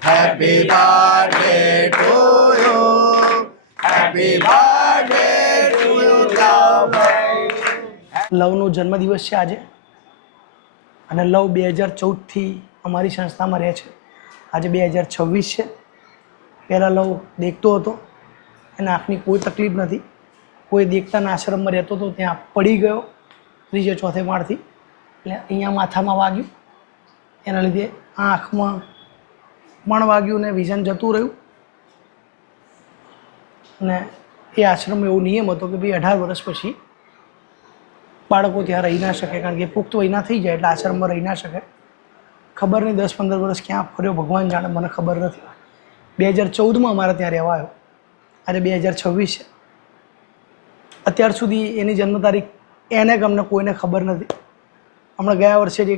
Happy birthday to you. Happy birthday to you, love. લવનો જન્મદિવસ છે આજે અને લવ 2014થી અમારી સંસ્થામાં રહે છે. આજે 2026 છે. પહેલાં લવ દેખતો હતો, એને આંખની કોઈ તકલીફ નથી. કોઈ દેખતાના આશ્રમમાં રહેતો હતો, ત્યાં પડી ગયો ત્રીજે ચોથે માળથી, એટલે અહીંયા માથામાં વાગ્યું, એના લીધે આંખમાં પણ વાગ્યું ને વિઝન જતું રહ્યું. અને એ આશ્રમમાં એવો નિયમ હતો કે ભાઈ 18 વર્ષ પછી બાળકો ત્યાં રહી ના શકે, કારણ કે પુખ્ત વયના થઈ જાય એટલે આશ્રમમાં રહી ના શકે. ખબર નહીં 10-15 વર્ષ ક્યાં ફર્યો ભગવાન જાણે, મને ખબર નથી. 2014માં અમારા ત્યાં રહેવા આવ્યો. આજે 2026 છે. અત્યાર સુધી એની જન્મ તારીખ એને કે અમને કોઈને ખબર નથી. હમણાં ગયા વર્ષે જે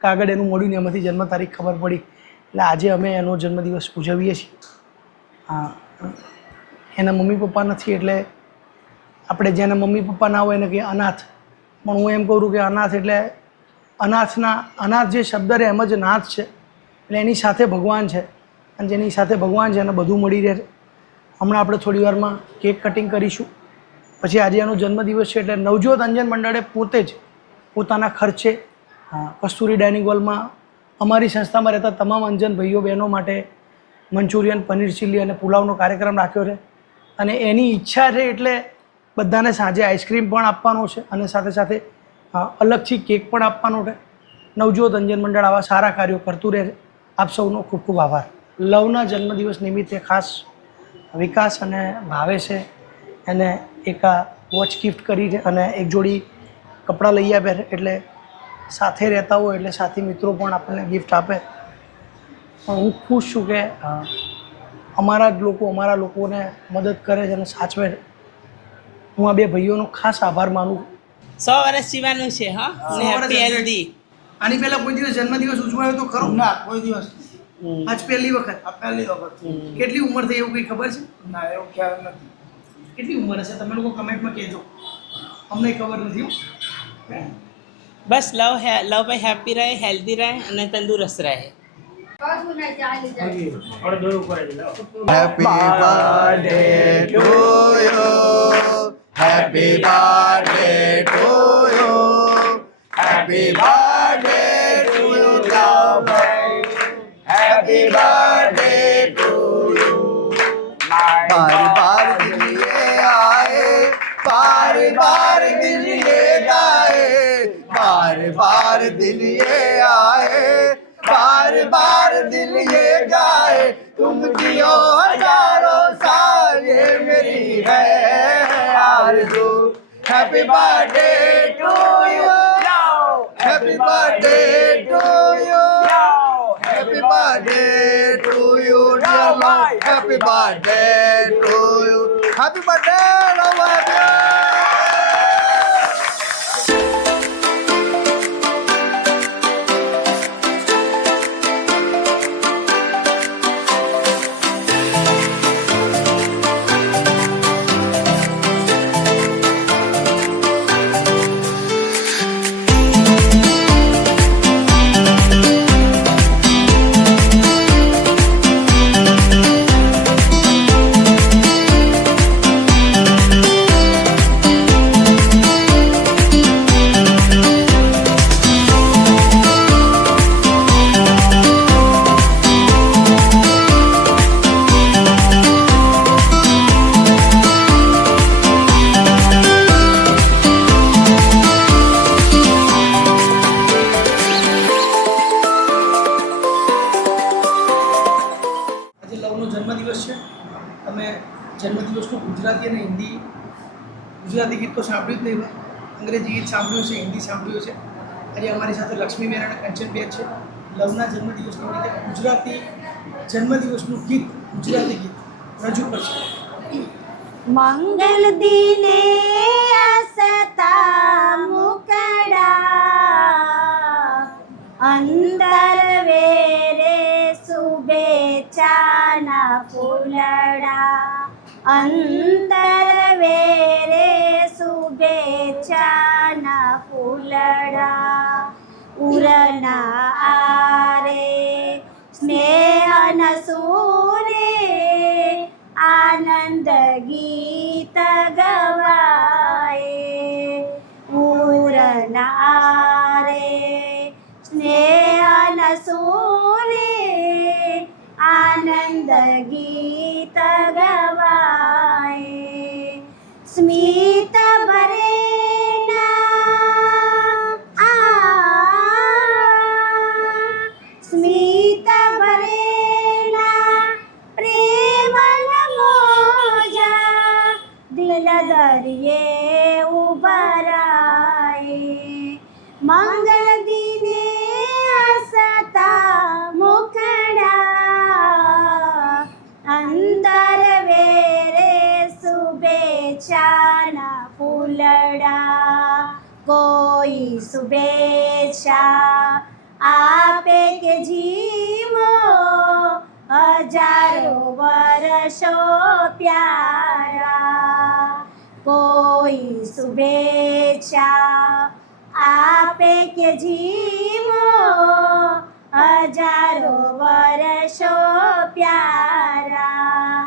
કાગળ એનું મળ્યું ને એમાંથી જન્મ તારીખ ખબર પડી, એટલે આજે અમે એનો જન્મદિવસ ઉજવીએ છીએ. હા, એના મમ્મી પપ્પા નથી એટલે આપણે જેના મમ્મી પપ્પા ના હોય એને કહીએ અનાથ, પણ હું એમ કહું કે અનાથ એટલે અનાથ જે શબ્દ રહે એમ જ નાથ છે. એટલે એની સાથે ભગવાન છે, અને જેની સાથે ભગવાન છે એને બધું મળી રહે. હમણાં આપણે થોડી વારમાં કેક કટિંગ કરીશું. પછી આજે એનો જન્મદિવસ છે એટલે નવજોત અંજન મંડળે પોતે જ પોતાના ખર્ચે કસ્તુરી ડાઇનિંગ હોલમાં અમારી સંસ્થામાં રહેતા તમામ અંજન ભાઈઓ બહેનો માટે મંચુરિયન, પનીર ચીલી અને પુલાવનો કાર્યક્રમ રાખ્યો છે. અને એની ઈચ્છા છે એટલે બધાને સાંજે આઈસ્ક્રીમ પણ આપવાનો છે અને સાથે સાથે અલગથી કેક પણ આપવાનો છે. નવજોત અંજન મંડળ આવા સારા કાર્યો કરતું રહે છે. આપ સૌનો ખૂબ ખૂબ આભાર. લવના જન્મદિવસ નિમિત્તે ખાસ વિકાસ અને ભાવે છે એને એક વોચ ગિફ્ટ કરી છે અને એક જોડી કપડાં લઈ આપ્યા છે. એટલે સાથે રહેતા હોય એટલે સાથી મિત્રો પણ આપણને ગિફ્ટ આપે. પણ હું ખુશ છું કે અમારા લોકોને મદદ કરે છે અને સાચવે છે. હું આ બે ભાઈઓનો ખાસ આભાર માનું છું. 100 વર્ષ જીવાનું છે. હા, ને હેપી હેલ્ધી. આની પહેલા કોઈ દિવસ જન્મદિવસ ઉજવાયો તો ખરો? ના, કોઈ દિવસ. આજ પહેલી વખત? આ પહેલી વખત. કેટલી ઉંમર થઈ એવું કંઈ ખબર છે? ના, એવું ખ્યાલ નથી. કેટલી ઉંમર હશે તમે લોકો કમેન્ટમાં કહેજો, અમને ખબર નથી. બસ લવ ભાઈ હેપી રહે, હેલ્ધી રહે અને તંદુરસ્ત રહે. Happy birthday to you. Happy birthday to you. Happy birthday to you, love. Happy birthday to you. बार बार दिल ये आए, बार बार दिल ये गाए, बार बार दिल ये आए, बार बार दिल ये गाए, तुम जियो हजारों साल ये मेरी है आरज़ू. Happy birthday to you, happy birthday to you, happy birthday to you, happy birthday to you, happy birthday love. જન્મદિવસ છે. તમે જન્મદિવસનું ગુજરાતી અને હિન્દી, ગુજરાતી ગીત તો સાંભળ્યું જ નહીં હોય, અંગ્રેજી ગીત સાંભળ્યું છે, હિન્દી સાંભળ્યું છે. આજે અમારી સાથે લક્ષ્મીબેન અને કંચનબેન છે. લવના જન્મદિવસ નિમિત્તે ગુજરાતી જન્મદિવસનું ગીત, ગુજરાતી ગીત રજૂ કરશે. મંગલ દિને અસતા મુકડા અંદર વેરે શુભેચ્છાના ફૂલડા, અંદર વેરે શુભેચ્છાના ફૂલડા, ઉરના આરે સુરે આનંદ ગીત ગવાય ઉરનારે સ્નેહન સુરે આનંદ ગીત ગવાય સ્મિત સ્મિત ભરેલા પ્રેમ મોજા દિલ દરિયે ઉભરાય મંગળ દિને હસતા મુખડા અંતર વેરે શુભેચ્છાના ફૂલડા કોઈ શુભેચ્છા આપે કે જીવો હજારો વર્ષો પ્યારા કોઈ શુભેચ્છા આપે કે જીવો હજારો વર્ષો પ્યારા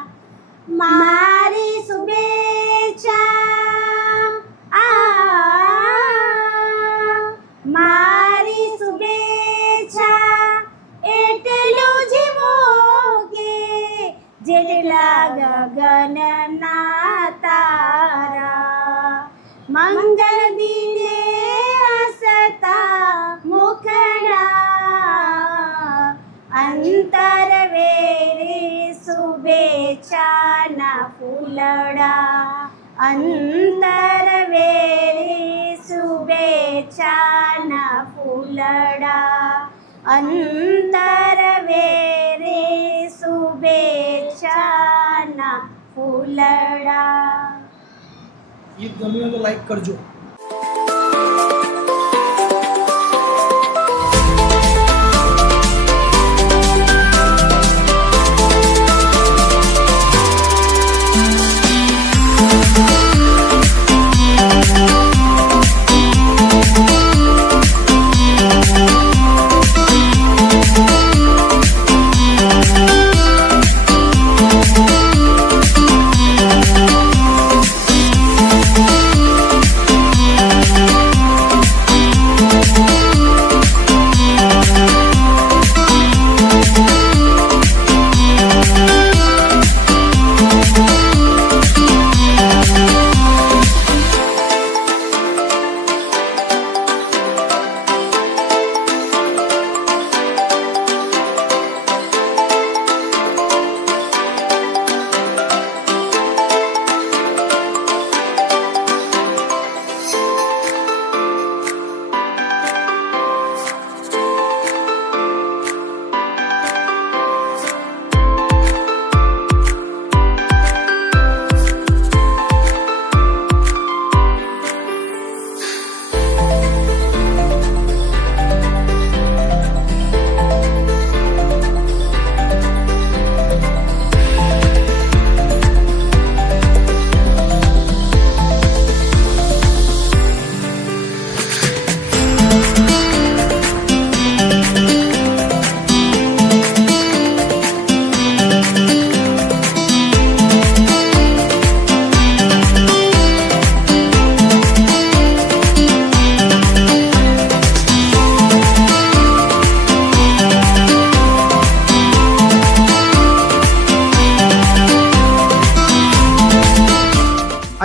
મારી શુભેચ્છા મારી શુભેચ્છા એટલું જીવો કે જેટલા ગગનના તારા મંગળ દિને હસતા મુખડા અંતર વેરે શુભેચ્છાના ફૂલડા અંતર વેરે શુભેચ્છાના ફૂલડા અંતર વેરે શુભેચ્છાના ફૂલડા. ગીત ગમ્યું તો લાઈક કરજો.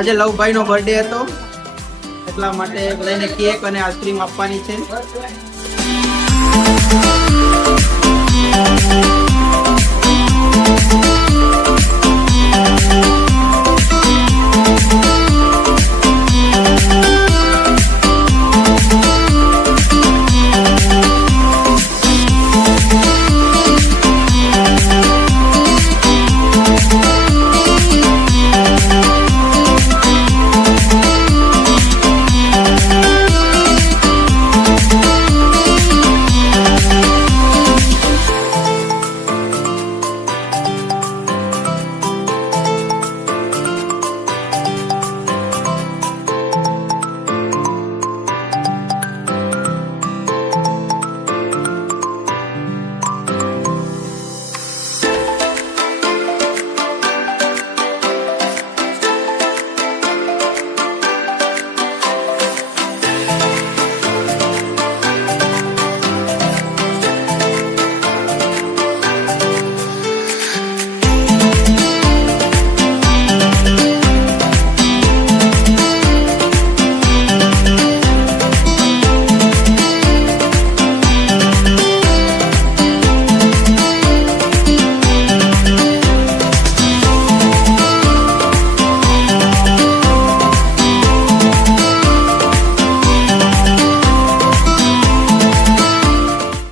આજે લવભાઈનો બર્થડે હતો એટલા માટે લઈને કેક અને આઈસ્ક્રીમ આપવાની છે.